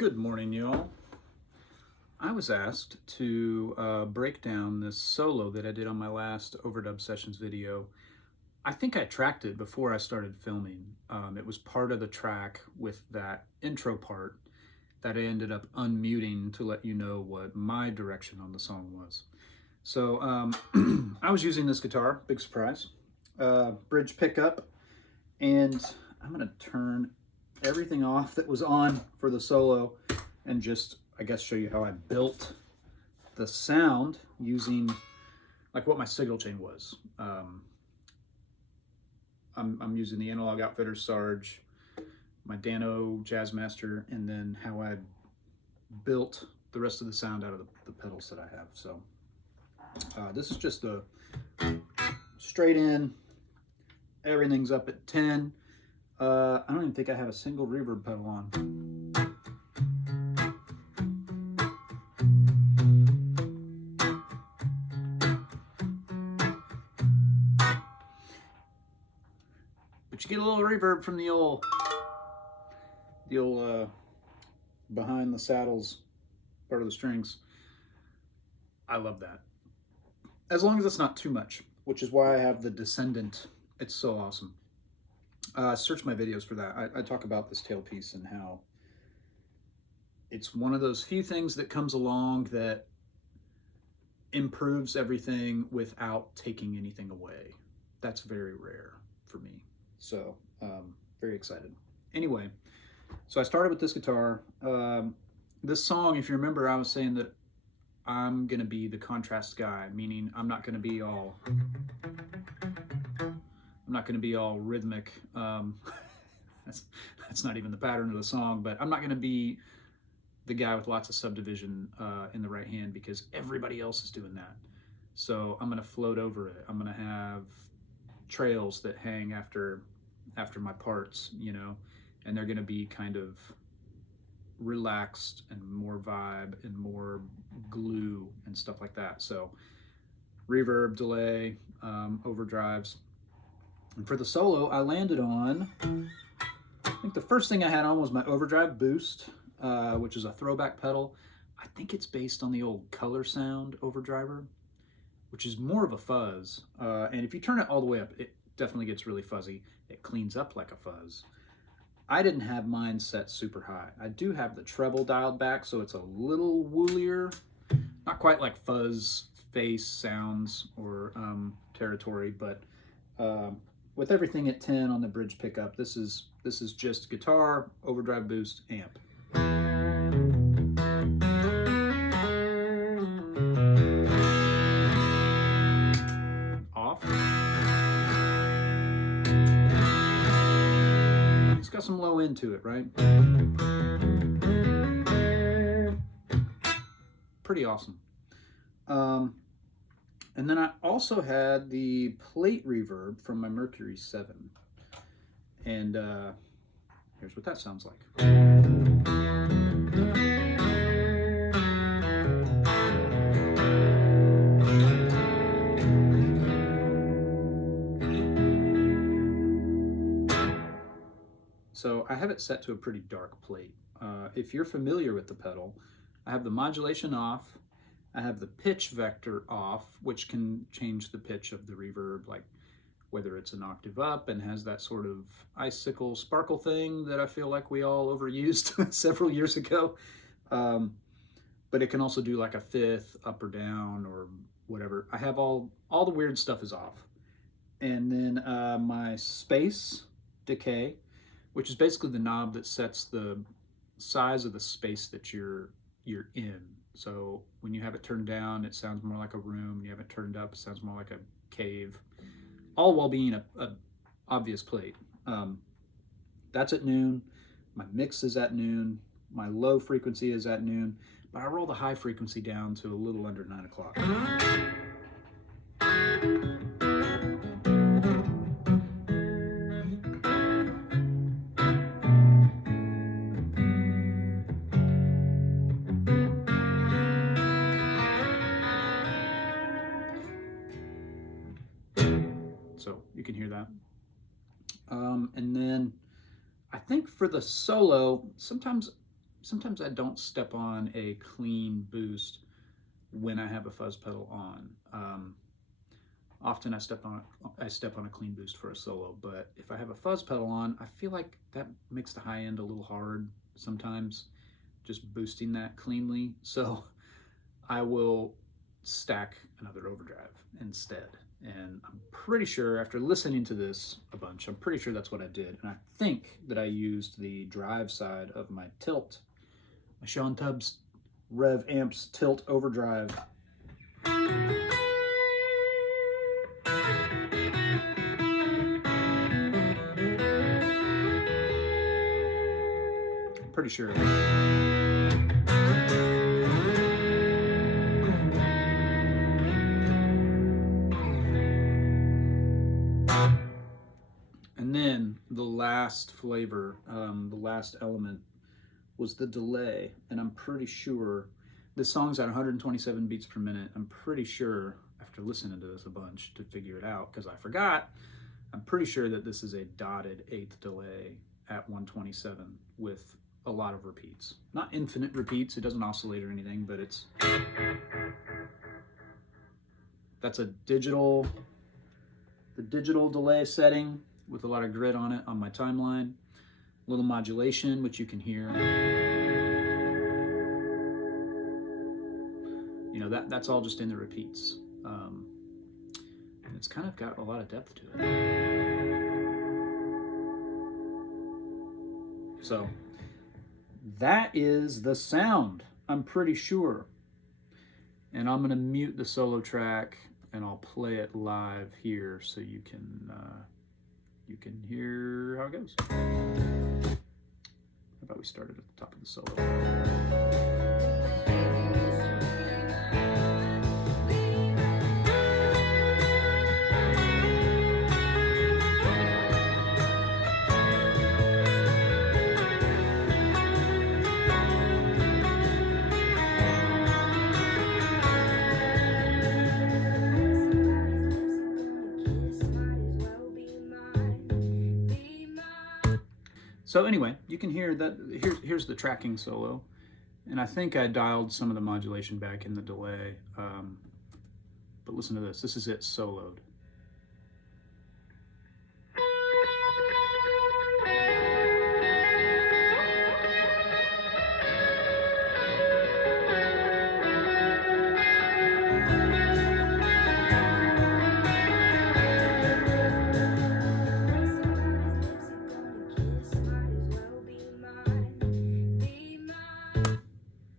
Good morning, y'all. I was asked to break down this solo that I did on my last Overdub Sessions video. I think I tracked it before I started filming. It was part of the track with that intro part that I ended up unmuting to let you know what my direction on the song was. So I was using this guitar, big surprise, bridge pickup, and I'm gonna turn everything off that was on for the solo and just, I guess, show you how I built the sound using like what my signal chain was. I'm using the Analog Outfitters Sarge, my Dano Jazzmaster, and then how I built the rest of the sound out of the pedals that I have. So this is just a straight in, everything's up at 10. I don't even think I have a single reverb pedal on. But you get a little reverb from the old behind the saddles part of the strings. I love that. As long as it's not too much, which is why I have the Descendant. It's so awesome. Search my videos for that. I talk about this tailpiece and how it's one of those few things that comes along that improves everything without taking anything away. That's very rare for me. So very excited. Anyway, so I started with this guitar. This song, if you remember, I was saying that I'm gonna be the contrast guy, meaning I'm not gonna be all rhythmic. That's not even the pattern of the song, but I'm not going to be the guy with lots of subdivision in the right hand because everybody else is doing that. So I'm going to float over it. I'm going to have trails that hang after my parts, you know, and they're going to be kind of relaxed and more vibe and more glue and stuff like that. So reverb, delay, overdrives. And for the solo, I landed on, I think the first thing I had on was my Overdrive Boost, which is a throwback pedal. I think it's based on the old Color Sound Overdriver, which is more of a fuzz. And if you turn it all the way up, it definitely gets really fuzzy. It cleans up like a fuzz. I didn't have mine set super high. I do have the treble dialed back, so it's a little woolier. Not quite like fuzz face sounds or territory, but with everything at 10 on the bridge pickup, this is just guitar, overdrive boost, amp. Off. It's got some low end to it, right? Pretty awesome. And then I also had the plate reverb from my Mercury 7. And here's what that sounds like. So I have it set to a pretty dark plate. If you're familiar with the pedal, I have the modulation off. I have the pitch vector off, which can change the pitch of the reverb, like whether it's an octave up and has that sort of icicle sparkle thing that I feel like we all overused several years ago. But it can also do like a fifth up or down or whatever. I have all the weird stuff is off. And then my space decay, which is basically the knob that sets the size of the space that you're in. So when you have it turned down, it sounds more like a room. When you have it turned up, it sounds more like a cave. All while being a obvious plate. That's at noon. My mix is at noon. My low frequency is at noon. But I roll the high frequency down to a little under 9 o'clock. So you can hear that. And then I think for the solo, sometimes sometimes I don't step on a clean boost when I have a fuzz pedal on. Often I step on a clean boost for a solo, but if I have a fuzz pedal on, I feel like that makes the high end a little hard sometimes, just boosting that cleanly. So I will stack another overdrive instead. And I'm pretty sure, after listening to this a bunch, I'm pretty sure that's what I did. And I think that I used the drive side of my Tilt, my Sean Tubbs Rev Amps Tilt Overdrive. I'm pretty sure. And then the last flavor, the last element was the delay. And I'm pretty sure, this song's at 127 beats per minute. I'm pretty sure, after listening to this a bunch to figure it out, because I forgot, I'm pretty sure that this is a dotted eighth delay at 127 with a lot of repeats. Not infinite repeats, it doesn't oscillate or anything, but that's the digital delay setting with a lot of grit on it on my timeline. A little modulation, which you can hear. You know, that's all just in the repeats. And it's kind of got a lot of depth to it. So that is the sound, I'm pretty sure. And I'm gonna mute the solo track and I'll play it live here so you can hear how it goes. How about we started at the top of the solo? So anyway, you can hear that, here's the tracking solo. And I think I dialed some of the modulation back in the delay. But listen to this is it soloed.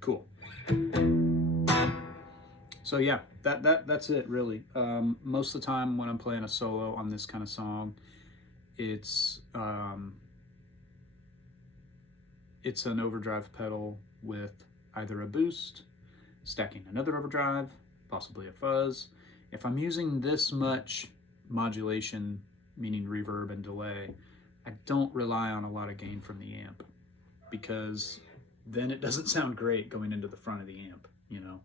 Cool. So yeah, that's it really. Most of the time when I'm playing a solo on this kind of song, it's an overdrive pedal with either a boost, stacking another overdrive, possibly a fuzz. If I'm using this much modulation, meaning reverb and delay, I don't rely on a lot of gain from the amp, because then it doesn't sound great going into the front of the amp, you know.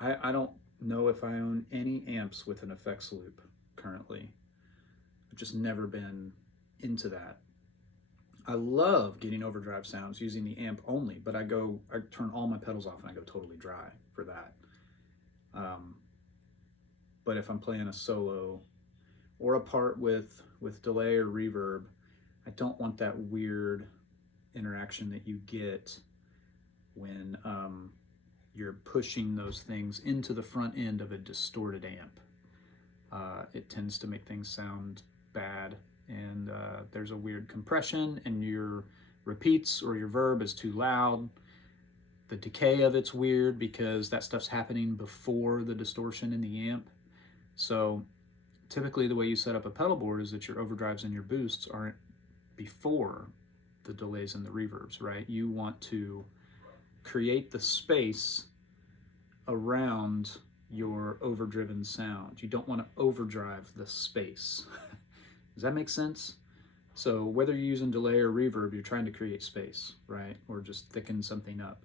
I don't know if I own any amps with an effects loop currently. I've just never been into that. I love getting overdrive sounds using the amp only, but I turn all my pedals off and I go totally dry for that. But if I'm playing a solo or a part with delay or reverb, I don't want that weird interaction that you get when you're pushing those things into the front end of a distorted amp. It tends to make things sound bad, and there's a weird compression, and your repeats or your verb is too loud. The decay of it's weird because that stuff's happening before the distortion in the amp. So typically the way you set up a pedal board is that your overdrives and your boosts aren't before the delays and the reverbs, right? You want to create the space around your overdriven sound. You don't want to overdrive the space. Does that make sense? So whether you're using delay or reverb, you're trying to create space, right? Or just thicken something up.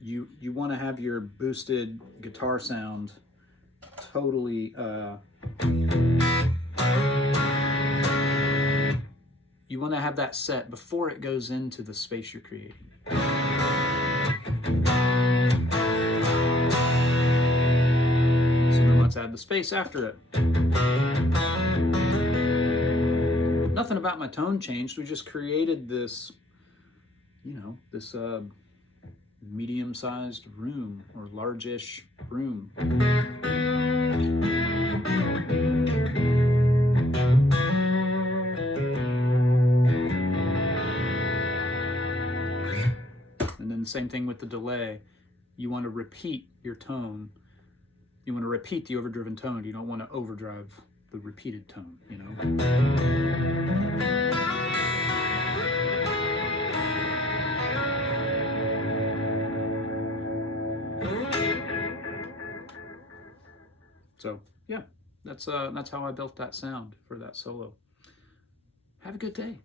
You want to have your boosted guitar sound totally You want to have that set before it goes into the space you're creating. So then let's add the space after it. Nothing about my tone changed. We just created this, you know, this medium-sized room or large-ish room. And then the same thing with the delay. You want to repeat your tone. You want to repeat the overdriven tone. You don't want to overdrive the repeated tone, you know. So yeah, that's how I built that sound for that solo. Have a good day.